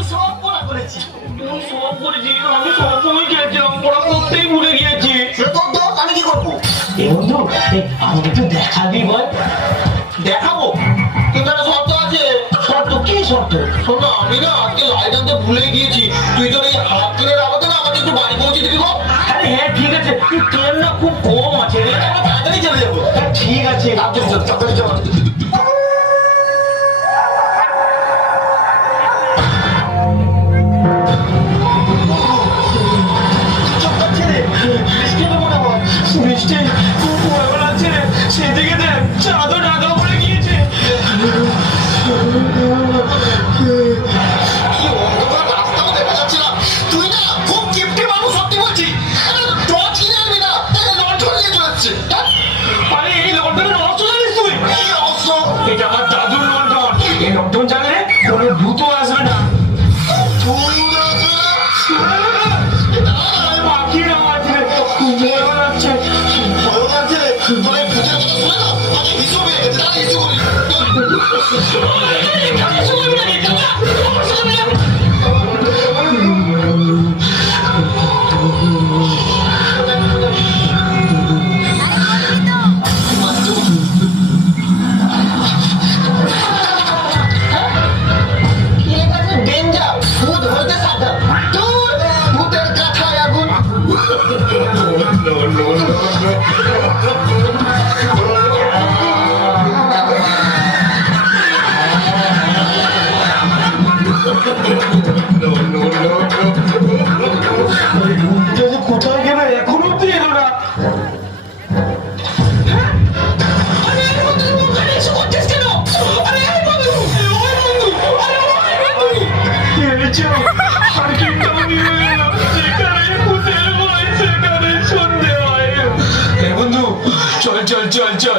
আমি সব পড়া করেছি। তুই সব করেছিস, আমি সবসময় খেয়েছিলাম, পড়া করতেই ভুলে গিয়েছি। সে তোর দোষ, আমি কি করবো? এ বন্ধু, আমাকে তো দেখাবি বল। দেখাবো, কিন্তু একটা শর্ত আছে। শর্ত? কি শর্ত? শোন না, আমি না আজকে লাইট আনতে ভুলে গিয়েছি। তুই তোর এই হাত কিনে রাখাতে না আমাকে একটু বাড়ি পৌঁছে দিবি গো। আরে হ্যাঁ ঠিক আছে, তেল না খুব কম আছে রে। আমরা তাড়াতাড়ি চলে যাবো। হ্যাঁ, ঠিক আছে। তাড়াতাড়ি চল। বৃষ্টি খুব ভয় লাগছে রে, সেদিকে দেখ চাদর ঢাকা পড়ে গিয়েছে। কি অন্ধকার, রাস্তাও দেখা যাচ্ছে না। তুই না খুব কিপটে মানুষ, সত্যি বলছি। টর্চ কিনে আনবি না, লণ্ঠন নিয়ে চলে যাচ্ছে। আরে এই লন্ডনের রহস্য জানিস তুই? কি অবস্থ? এটা আমার দাদুর লন্ডন। এই লন্ডন জানলে কোনো ভূতও আসবে না। পাখির আওয়াজ রে, খুব ভয় লাগছে। ভয় লাগছে রে? তোর এই ভূতের কথা শুনে না আমি হিসু পেয়ে গেছি। দাঁড়া, হিসু করি। ডেঞ্জার, ভূত হইতে সাবধান। ধুর, ভূতের কাঁথায় আগুন। কোথায় গেল, এখনো তো এলো না। চল চল চল চল।